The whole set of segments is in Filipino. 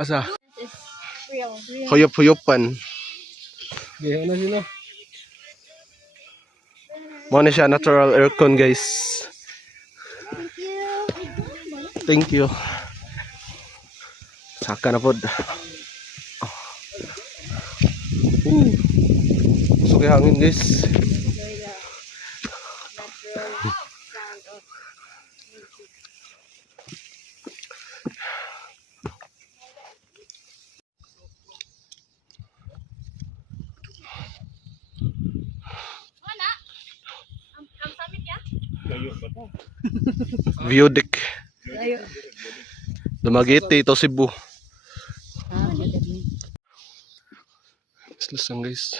Asa? It's real. Huyop-huyopan. Gaya na sila. Mo na siya natural aircon guys. Thank you. Thank you. Saka na pod. Suki hangin guys. Enjoy the natural sound of music. Mana? Ang summit ya? View deck. Ayo. Dumaguete ito Cebu. Dagat ni. Islas lang guys.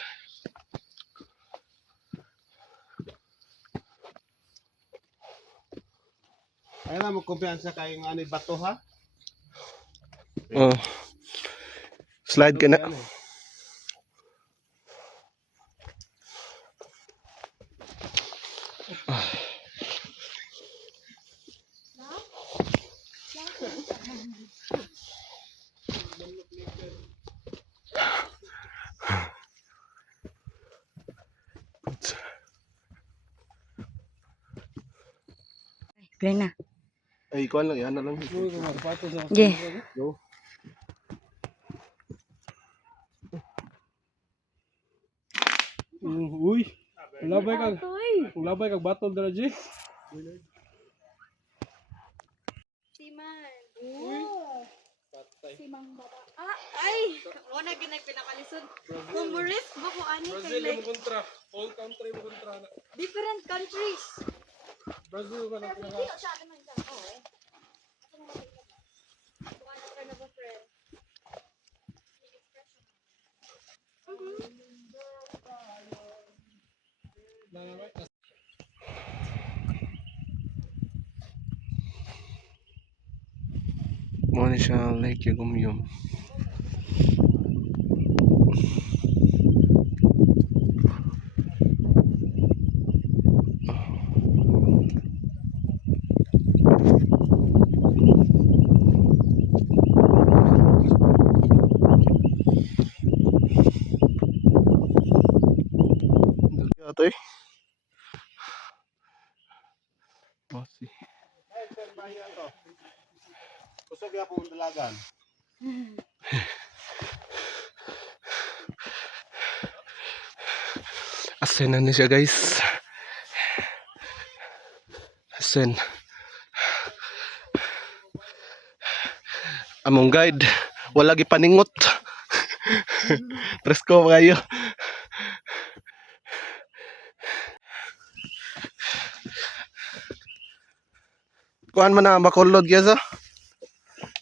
Ayaw na magkumpiyansa kayong ano bato ha? Oh. Slide ka na. Play na. Ay, ikaw lang yan na lang. Uy, kung magpato sa... Yeah. Go. Uy, labay kag battle dala G. Siman. Simang bata. Ah, ay! Wala ginay pinakalisod. Humoris ba ko ani kay like kontra. All country mo kontra na. different countries. Brazil ka na Hindi siya naman siya. Oo. Wala ka na ba, friend? Mo na siya like yung gumyom. Ito eh. Bossy. Ay, sir, bayan to. Kusog ya pong dalagan. Asen na ni siya guys. Asen. Among guide. Wala gipaningot. Presko kayo. Kuan man na Bacolod gyasa?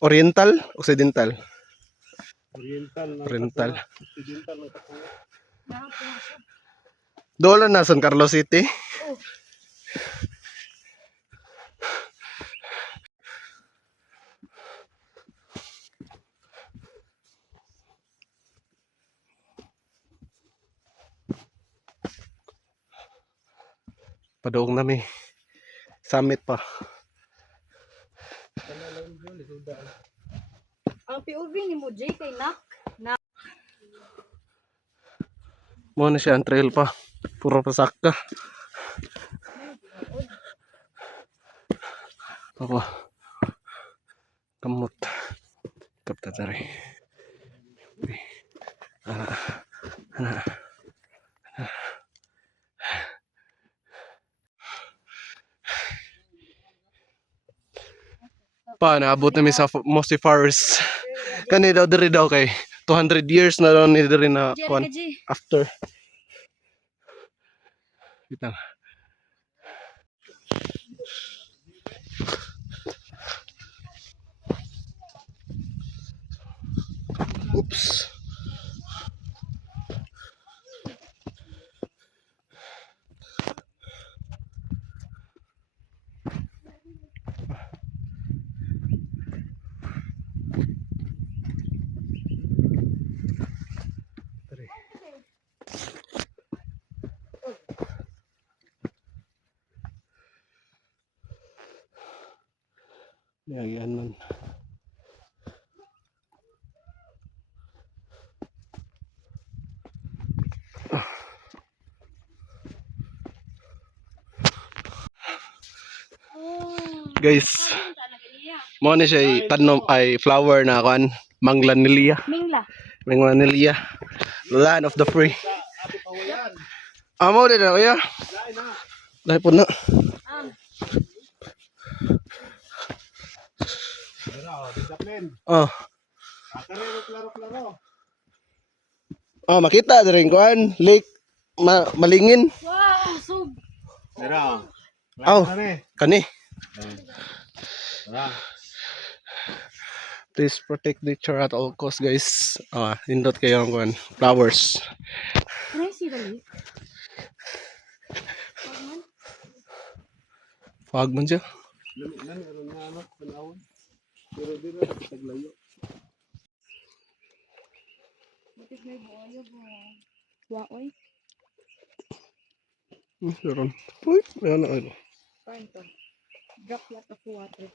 Oriental, Occidental. Oriental na. Oriental. Occidental na kapulo. Doon na San Carlos City. Padung nami. Summit pa. Ang POV ni mo Jay kay Nak. Mo na siya ang trail pa. Puro pasaka. Ako. Kamot. Kapta tari. Ana. Pa, naabot namin sa Mossy Forest. Kani daw diri daw kay 200 years na daw ni diri na kuan after. Bitang. Oops. Yan nun. Guys, mo ni siya tanom ay flower na kan Manglanilla. Mingla. Manglanilla. Land of the free. Ate Pawayan. Amo din na kuya. Lain na. Dahil po na. Pero, discipline. Oh. Karero, klaro. Oh, makita din kuan lake malingin. Wow, so Pero, Oh, na ni. kani. Tara. Please protect nature at all costs, guys. Nindot kayo ang kuan flowers. can I see the leaf? Fog man siya. Nan aron na ano, panahon. Pero di na taglayo. Bakit may buhayo ba? Waoy. Meron. Uy, meron na ano. Paano to? Drop lot of water.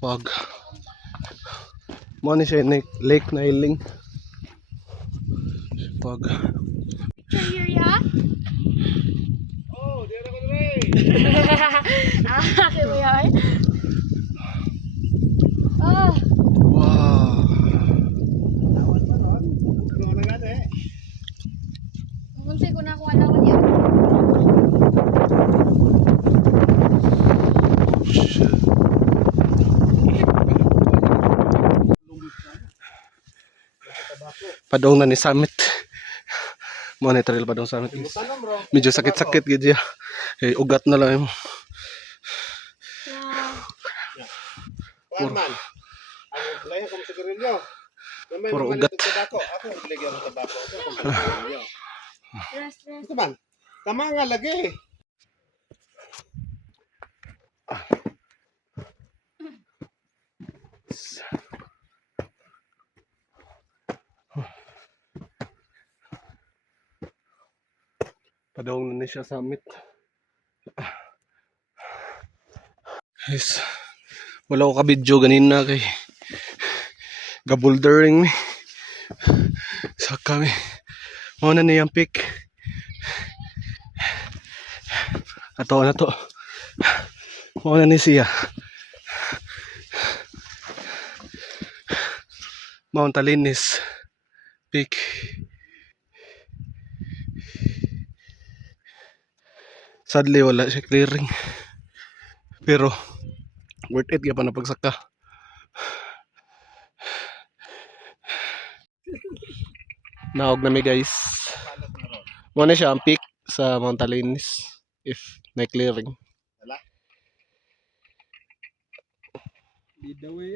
Fog. Mo ni siya lake na iling. Fog. Here ya? Oh, di na ko dre. Here we are. Oh, Wow. Awan pa ron. Ano na gani? munti ko na kung alawan yan. Shit. Padong na ni Summit. Mo ni trail padong Summit. Tanom bro. Medyo sakit-sakit gid siya. Ugat na lang. Kuan man. Ang lahi ko sa garilyo. Gamay Puro naman ugat. ito tabako. Ako ang biligyan ng tabako. Ako ang garilyo. Rest. Ito man. Tama nga lagi. Padong na ni siya Summit. Guys, wala ko ka-video ganina kay gabouldering mi. Sa kami. Mo na niyang pick. Ato na to. Mo na ni siya. Mount Alinis Peak. Sadly wala siya clearing. Pero worth it pa na pagsaka. Naog na mi guys. Mo na siya ang peak sa Mount Alinis if may clearing. Wala. Lead the way